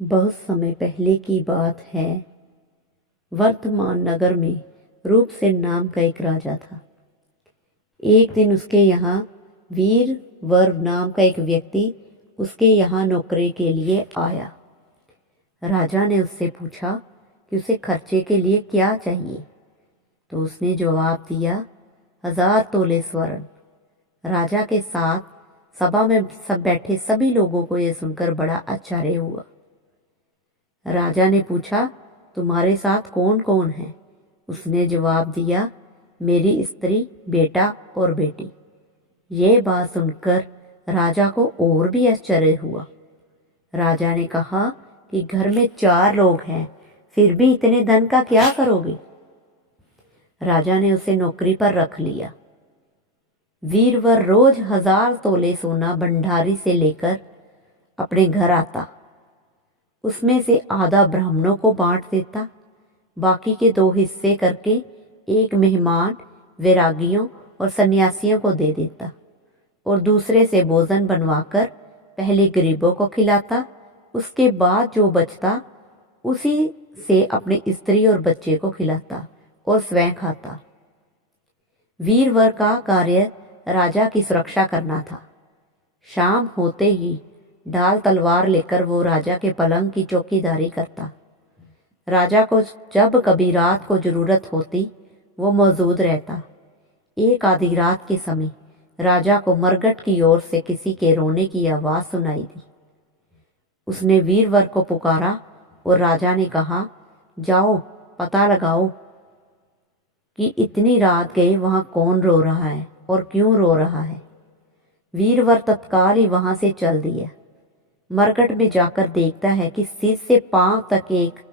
बहुत समय पहले की बात है। वर्धमान नगर में रूपसेन नाम का एक राजा था। एक दिन उसके यहाँ वीर वर्व नाम का एक व्यक्ति उसके यहाँ नौकरी के लिए आया। राजा ने उससे पूछा कि उसे खर्चे के लिए क्या चाहिए, तो उसने जवाब दिया, 1000 तोले स्वर्ण। राजा के साथ सभा में सब बैठे सभी लोगों को यह सुनकर बड़ा आश्चर्य हुआ। राजा ने पूछा, तुम्हारे साथ कौन कौन है? उसने जवाब दिया, मेरी स्त्री, बेटा और बेटी। ये बात सुनकर राजा को और भी आश्चर्य हुआ। राजा ने कहा कि घर में 4 लोग हैं, फिर भी इतने धन का क्या करोगे? राजा ने उसे नौकरी पर रख लिया। वीरवर रोज 1000 तोले सोना भंडारी से लेकर अपने घर आता। उसमें से आधा ब्राह्मणों को बांट देता, बाकी के 2 हिस्से करके एक मेहमान, वैरागियों और सन्यासियों को दे देता और दूसरे से भोजन बनवाकर पहले गरीबों को खिलाता। उसके बाद जो बचता उसी से अपनी स्त्री और बच्चे को खिलाता और स्वयं खाता। वीरवर का कार्य राजा की सुरक्षा करना था। शाम होते ही ढाल तलवार लेकर वो राजा के पलंग की चौकीदारी करता। राजा को जब कभी रात को जरूरत होती वो मौजूद रहता। एक आधी रात के समय राजा को मरघट की ओर से किसी के रोने की आवाज सुनाई दी। उसने वीरवर को पुकारा और राजा ने कहा, जाओ पता लगाओ कि इतनी रात गए वहां कौन रो रहा है और क्यों रो रहा है। वीरवर तत्काल ही वहां से चल दिया। मरघट में जाकर देखता है कि सिर से पांव तक एक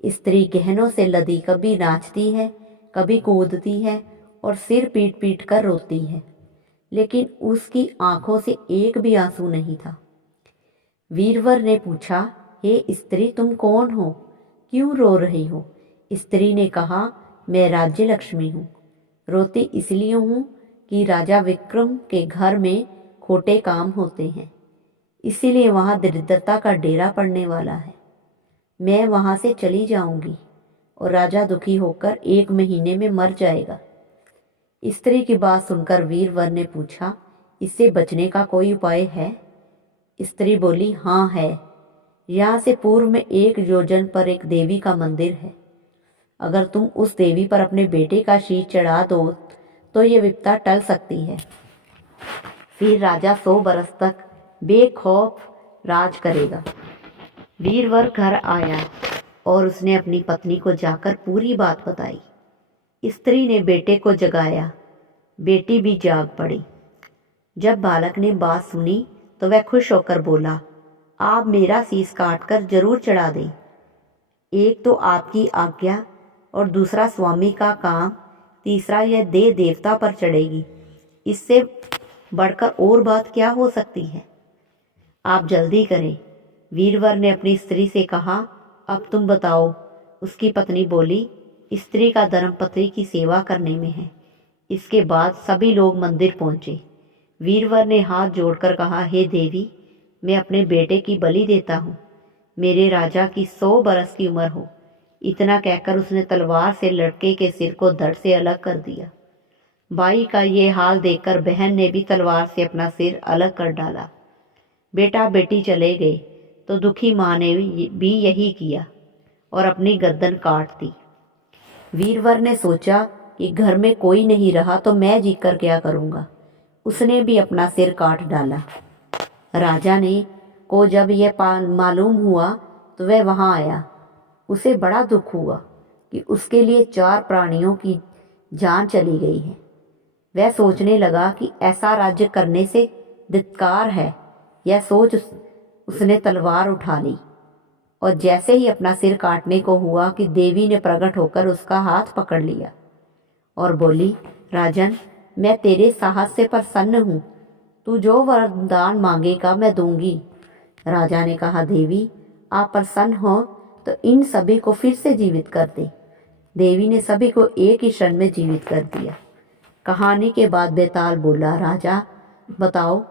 स्त्री गहनों से लदी कभी नाचती है, कभी कूदती है और सिर पीट पीट कर रोती है, लेकिन उसकी आंखों से एक भी आंसू नहीं था। वीरवर ने पूछा, हे स्त्री, तुम कौन हो? क्यों रो रही हो? स्त्री ने कहा, मैं राज्य लक्ष्मी हूँ। रोती इसलिए हूँ कि राजा विक्रम के घर में खोटे काम होते हैं, इसीलिए वहां दरिद्रता का डेरा पड़ने वाला है। मैं वहां से चली जाऊंगी और राजा दुखी होकर 1 महीने में मर जाएगा। स्त्री की बात सुनकर वीरवर ने पूछा, इससे बचने का कोई उपाय है? स्त्री बोली, हाँ है। यहाँ से पूर्व में 1 योजन पर एक देवी का मंदिर है। अगर तुम उस देवी पर अपने बेटे का शीश चढ़ा दो तो ये विपदा टल सकती है। फिर राजा 100 बरस तक बेखौफ राज करेगा। वीरवर घर आया और उसने अपनी पत्नी को जाकर पूरी बात बताई। स्त्री ने बेटे को जगाया, बेटी भी जाग पड़ी। जब बालक ने बात सुनी तो वह खुश होकर बोला, आप मेरा शीश काटकर जरूर चढ़ा दें। एक तो आपकी आज्ञा और दूसरा स्वामी का काम, तीसरा यह देव देवता पर चढ़ेगी। इससे बढ़कर और बात क्या हो सकती है? आप जल्दी करें। वीरवर ने अपनी स्त्री से कहा, अब तुम बताओ। उसकी पत्नी बोली, स्त्री का धर्म पति की सेवा करने में है। इसके बाद सभी लोग मंदिर पहुंचे। वीरवर ने हाथ जोड़कर कहा, हे देवी, मैं अपने बेटे की बलि देता हूँ। मेरे राजा की 100 बरस की उम्र हो। इतना कहकर उसने तलवार से लड़के के सिर को धड़ से अलग कर दिया। भाई का ये हाल देखकर बहन ने भी तलवार से अपना सिर अलग कर डाला। बेटा बेटी चले गए तो दुखी माँ ने भी यही किया और अपनी गर्दन काट दी। वीरवर ने सोचा कि घर में कोई नहीं रहा तो मैं जीकर क्या करूँगा। उसने भी अपना सिर काट डाला। राजा ने को जब यह मालूम हुआ तो वह वहाँ आया। उसे बड़ा दुख हुआ कि उसके लिए 4 प्राणियों की जान चली गई है। वह सोचने लगा कि ऐसा राज्य करने से धिक्कार है। यह सोच उसने तलवार उठा ली और जैसे ही अपना सिर काटने को हुआ कि देवी ने प्रकट होकर उसका हाथ पकड़ लिया और बोली, राजन, मैं तेरे साहस से प्रसन्न हूँ। तू जो वरदान मांगेगा मैं दूंगी। राजा ने कहा, देवी, आप प्रसन्न हो तो इन सभी को फिर से जीवित कर दे। देवी ने सभी को एक ही क्षण में जीवित कर दिया। कहानी के बाद बेताल बोला, राजा बताओ,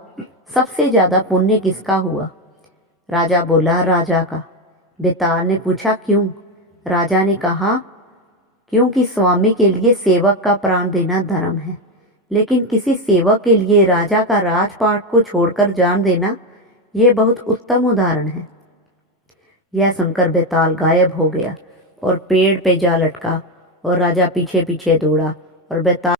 सबसे ज्यादा पुण्य किसका हुआ? राजा बोला, राजा का। बेताल ने पूछा, क्यों? राजा ने कहा, क्योंकि स्वामी के लिए सेवक का प्राण देना धर्म है, लेकिन किसी सेवक के लिए राजा का राजपाट को छोड़कर जान देना ये बहुत उत्तम उदाहरण है। यह सुनकर बेताल गायब हो गया और पेड़ पे जा लटका और राजा पीछे पीछे दौड़ा और बेताल